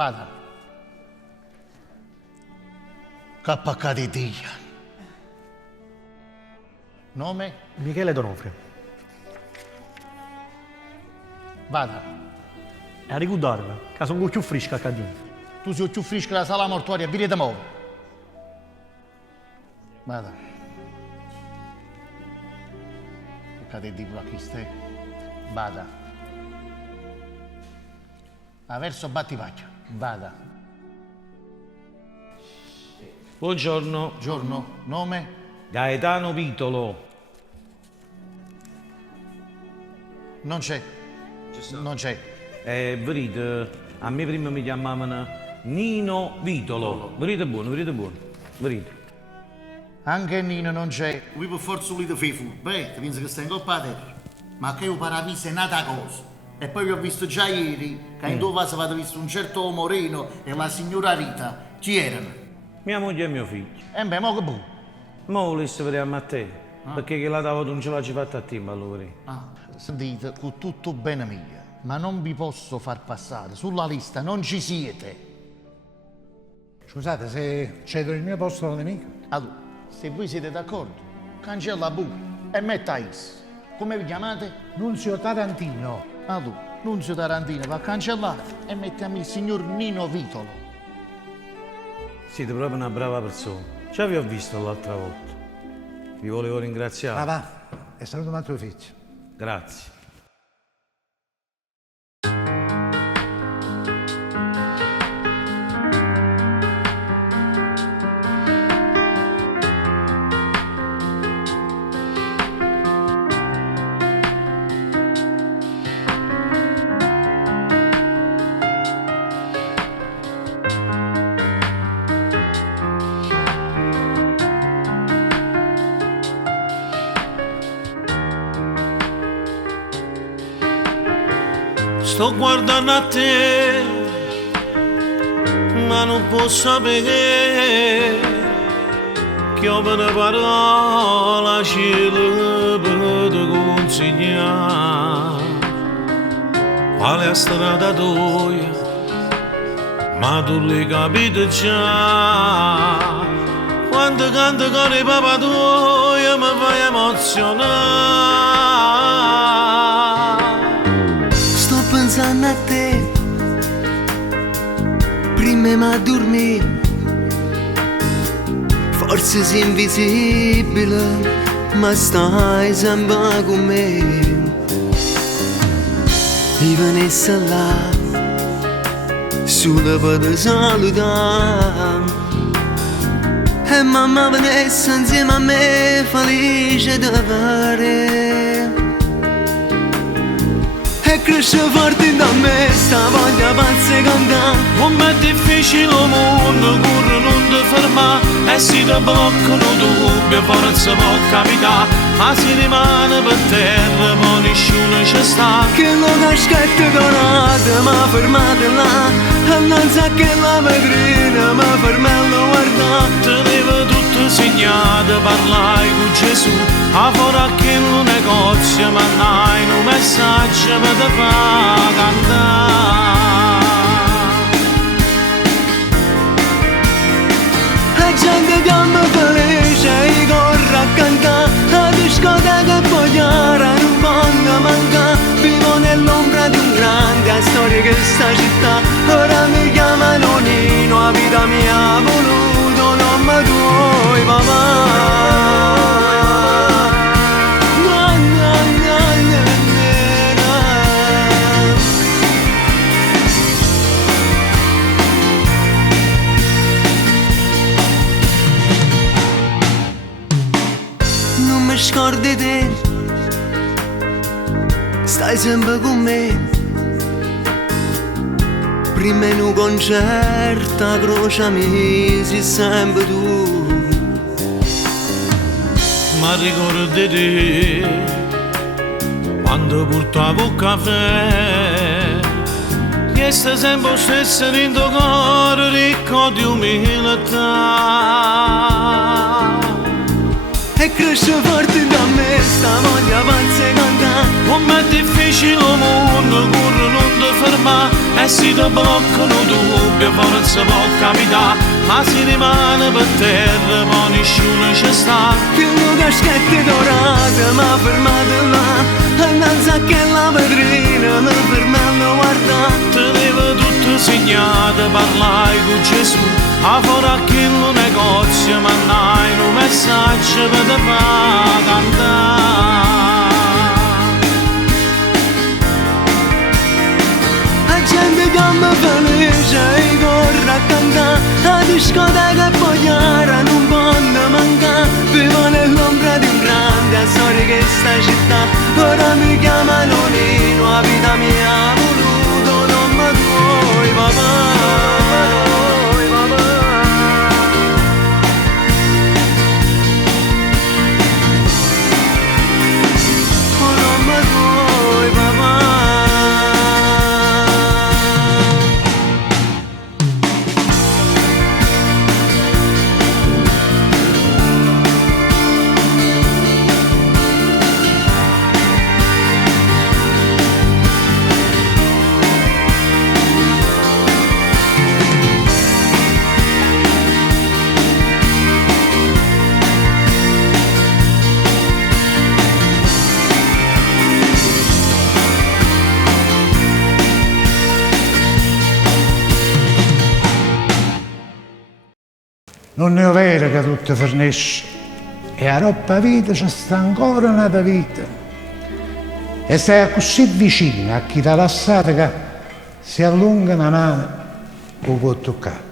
Vada. KKDD. Nome? Michele Donofrio. Vada. E a ricordarvi, che sono più fresca a Cadino. Tu sei più fresco della sala mortuaria, vi da muovere. Vada. KKDD qua chi stai? Vada. Verso Battivacchia. Vada. Buongiorno, Giorno. Nome? Gaetano Vitolo. Non c'è. Non c'è. Vedete, a me prima mi chiamavano Nino Vitolo. Vedete buono, vedete buono. Vedete. Anche Nino non c'è. Lui per forza volete fare furbe, ti pensi che stai in coppa a terra. Ma che io paravisa è nata cosa. E poi vi ho visto già ieri che in due vasi avete visto un certo Moreno e la signora Rita. Chi erano? Mia moglie e mio figlio. Beh, mo che bu. Ma volessi vedere a te, perché che la davo non ce l'ha fatta a tempo allora. Sentite, con tutto bene mio, ma non vi posso far passare. Sulla lista non ci siete. Scusate, se cedo il mio posto al nemico. Allora, se voi siete d'accordo, cancella pure e metta X. Come vi chiamate? Nunzio Tarantino. Allora, Nunzio Tarantino va a cancellare e mettiamo il signor Nino Vitolo. Siete proprio una brava persona. Già vi ho visto l'altra volta. Vi volevo ringraziare. Va, e saluto un tuo figlio. Grazie. Sto guardando a te, ma non posso sapere che ho una parola ci le posso consegnare. Qual è la strada tua, ma tu l'hai capito già. Quando canto con i papà tuoi mi fai emozionare. Pensando a te, prima ma dormire, forse sei invisibile, ma stai sempre con me. E venisse là, solo per salutare, e mamma venisse insieme a me, felice di avere. E cresce forte da me sta voglia pazza di cantare. Come è difficile il mondo, corre non ti ferma. E si ti bloccano dubbi, forza può capitare. Ma si rimane per terra, ma nessuno ci sta. Che lo cascetto dorato m'ha fermato là. Annanzi a che la madrina m'ha fermato guardare. Teneva tutto segnato, parlai con Gesù. A fuori a che un negozio, ma dai un messaggio per te fa cantare. La gente chiama felice e corre a cantare. La discoteca e vogliare non vanno manca. Vivo nell'ombra di un grande storia che sta città. Ora mi chiamano Nino, la vita mia ha voluto nome tuoi papà. Scordi te, stai sempre con me. Prima in un concerto, a croce amici, sei sempre tu. Ma ricordi te, quando portavo il caffè, che stai sempre stesso in tuo cuore, ricco di umiltà. E cresce forte da me sta voglia pazza di cantare. Come è difficile il mondo, corre non ti ferma. e si ti bloccano dubbi, forse può capitare, ma si rimane per terra, ma nessuno ci sta. Più caschetti dorate, ma fermate là, annanzi a che la vetrina, mi fermando a guardare. Te deve tutto segnato, parlai con Gesù, a fuori a quello negozio, mannai un messaggio per te far cantare. La gente che mi felice e corre a cantare, la discoteca e Pogliara non può mancare. Vivo nell'ombra di un grande storia che sta città, ora mi chiamano Nino, la vita mia ha voluto, non mi vuoi papà. Non è vero che tutto finisce, e a troppa vita ci sta ancora una vita. E sei così vicino a chi ti ha lasciato che si allunga una mano o può toccare.